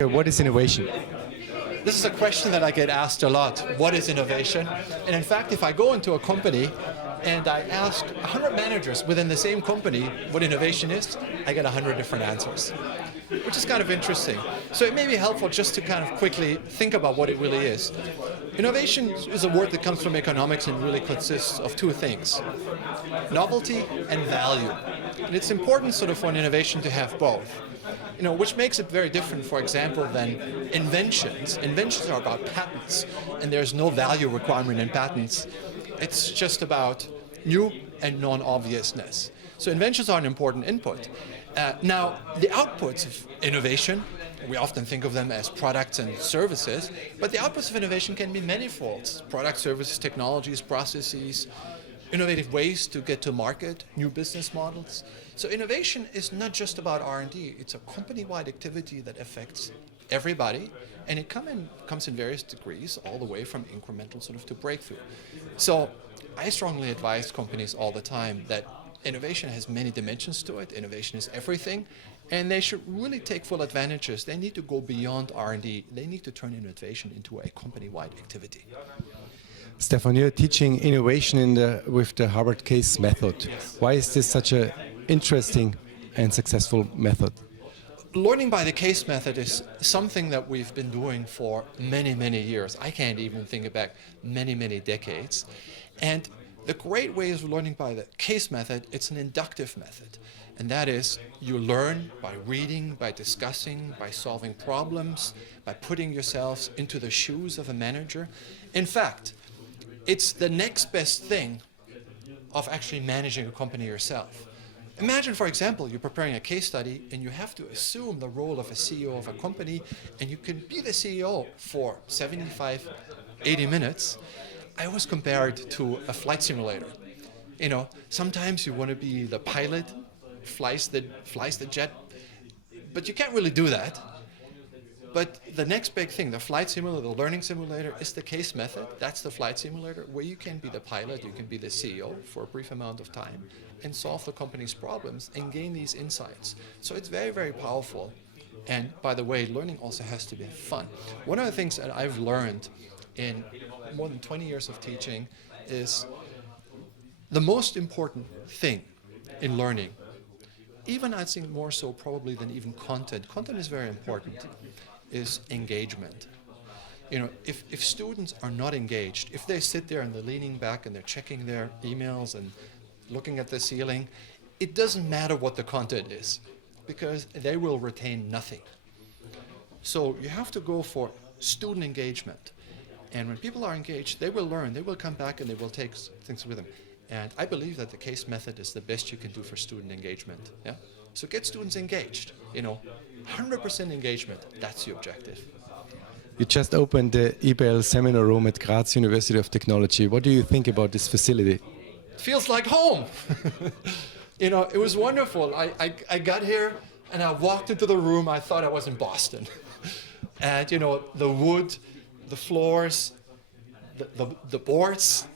What is innovation? This is a question that I get asked a lot. What is innovation? And in fact, if I go into a company and I ask 100 managers within the same company what innovation is, I get 100 different answers, which is kind of interesting. So it may be helpful just to kind of quickly think about what it really is. Innovation is a word that comes from economics and really consists of two things: novelty and value. And it's important sort of for an innovation to have both. Which makes it very different, for example, than inventions. Inventions are about patents, and there's no value requirement in patents. It's just about new and non-obviousness. So inventions are an important input. Now, the outputs of innovation, we often think of them as products and services, but the outputs of innovation can be manifold. Products, services, technologies, processes, innovative ways to get to market, new business models. So innovation is not just about R&D. It's a company-wide activity that affects everybody, and it comes in various degrees, all the way from incremental sort of to breakthrough. So I strongly advise companies all the time that innovation has many dimensions to it. Innovation is everything, and they should really take full advantages. They need to go beyond R&D. They need to turn innovation into a company-wide activity. Stefan, you're teaching innovation with the Harvard case method. Yes. Why is this such an interesting and successful method? Learning by the case method is something that we've been doing for many, many years. I can't even think back many, many decades. And the great way of learning by the case method, it's an inductive method. And that is, you learn by reading, by discussing, by solving problems, by putting yourselves into the shoes of a manager. In fact, it's the next best thing of actually managing a company yourself. Imagine, for example, you're preparing a case study and you have to assume the role of a CEO of a company, and you can be the CEO for 75, 80 minutes. I always compare it to a flight simulator. Sometimes you want to be the pilot, flies the jet, but you can't really do that. But the next big thing, the flight simulator, the learning simulator, is the case method. That's the flight simulator, where you can be the pilot, you can be the CEO for a brief amount of time and solve the company's problems and gain these insights. So it's very, very powerful. And by the way, learning also has to be fun. One of the things that I've learned in more than 20 years of teaching is the most important thing in learning, even I think more so probably than even content. Content is very important. Is engagement. If students are not engaged, if they sit there and they're leaning back and they're checking their emails and looking at the ceiling, it doesn't matter what the content is, because they will retain nothing. So you have to go for student engagement. And when people are engaged, they will learn, they will come back, and they will take things with them. And I believe that the case method is the best you can do for student engagement. Yeah? So get students engaged, 100% engagement, that's the objective. You just opened the IIM Seminar Room at Graz University of Technology. What do you think about this facility? It feels like home. It was wonderful. I got here and I walked into the room, I thought I was in Boston. And the wood, the floors, the boards,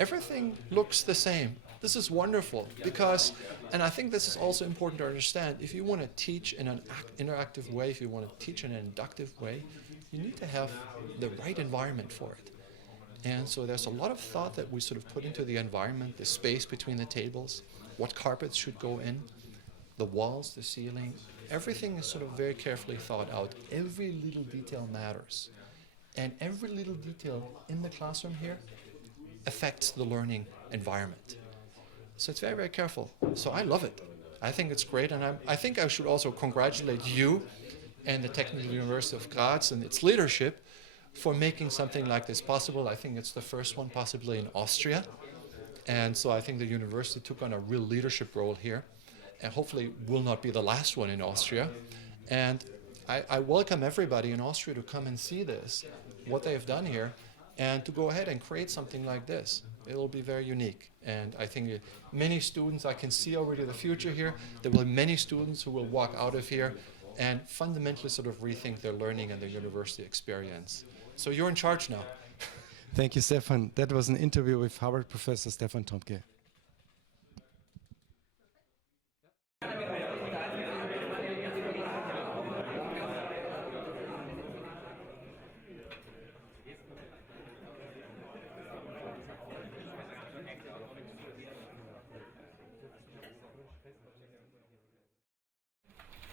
everything looks the same. This is wonderful because, and I think this is also important to understand, if you want to teach in an interactive way, if you want to teach in an inductive way, you need to have the right environment for it. And so there's a lot of thought that we sort of put into the environment, the space between the tables, what carpets should go in, the walls, the ceiling, everything is sort of very carefully thought out. Every little detail matters. And every little detail in the classroom here affects the learning environment. So it's very, very careful. So I love it. I think it's great, and I think I should also congratulate you and the Technical University of Graz and its leadership for making something like this possible. I think it's the first one possibly in Austria. And so I think the university took on a real leadership role here, and hopefully will not be the last one in Austria. And I welcome everybody in Austria to come and see this, what they have done here, and to go ahead and create something like this. It will be very unique. And I think many students, I can see already the future here. There will be many students who will walk out of here and fundamentally sort of rethink their learning and their university experience. So you're in charge now. Thank you, Stefan. That was an interview with Harvard professor Stefan Tomke.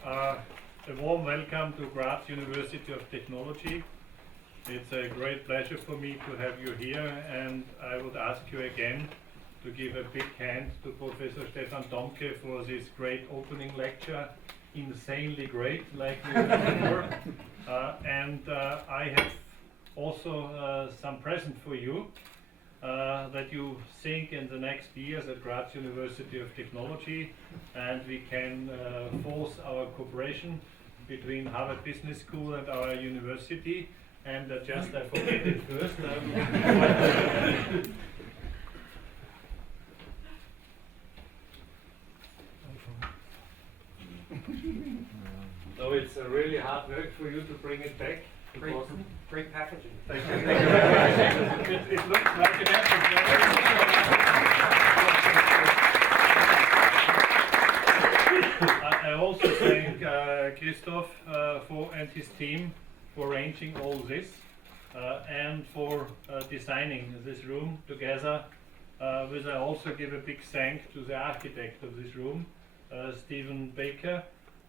A warm welcome to Graz University of Technology. It's a great pleasure for me to have you here, and I would ask you again to give a big hand to Professor Stefan Domke for this great opening lecture. Insanely great, like we heard before. And I have also some present for you that you think in the next years at Graz University of Technology, and we can force our cooperation between Harvard Business School and our university. And just I forget it first. So it's really hard work for you to bring it back. Great packaging. Thank you very much. It looks like an I also thank Christoph and his team for arranging all this and for designing this room together. With I also give a big thank to the architect of this room, Stephen Baker,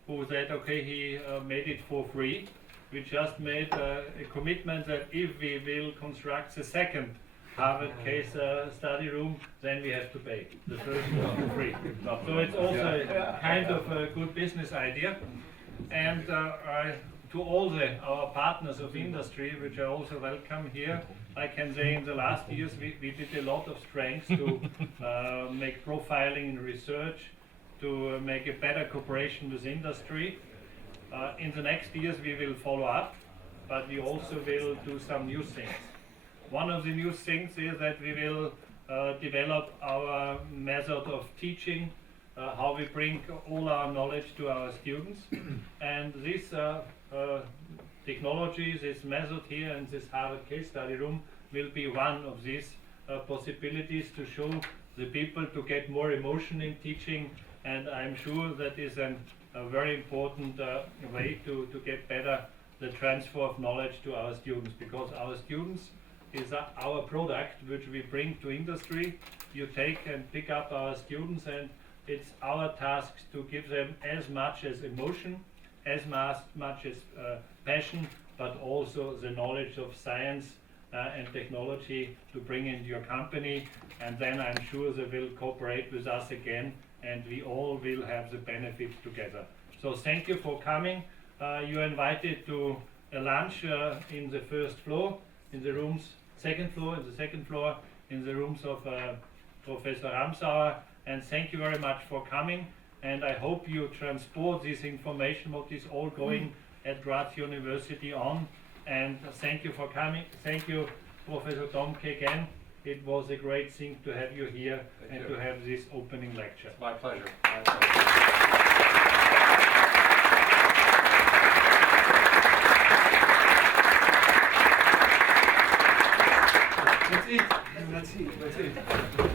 who said, okay, he made it for free. We just made a commitment that if we will construct the second Harvard case study room, then we have to pay. The first was for free. So it's also a kind of a good business idea. And to all our partners of industry, which I also welcome here, I can say in the last years we did a lot of strengths to make profiling and research, to make a better cooperation with industry. In the next years we will follow up, but we also will do some new things. One of the new things is that we will develop our method of teaching, how we bring all our knowledge to our students. And this technology, this method here in this Harvard case study room will be one of these possibilities to show the people to get more emotion in teaching. And I'm sure that is a very important way to get better the transfer of knowledge to our students, because our students is our product which we bring to industry. You take and pick up our students, and it's our task to give them as much as emotion, as much as passion, but also the knowledge of science and technology to bring into your company. And then I'm sure they will cooperate with us again, and we all will have the benefits together. So thank you for coming. You're invited to a lunch in the first floor, in the rooms, second floor, in the rooms of Professor Ramsauer. And thank you very much for coming. And I hope you transport this information, what is all going at Graz University on. And thank you for coming. Thank you, Professor Domke, again. It was a great thing to have you here and to have this opening lecture. My pleasure. That's it.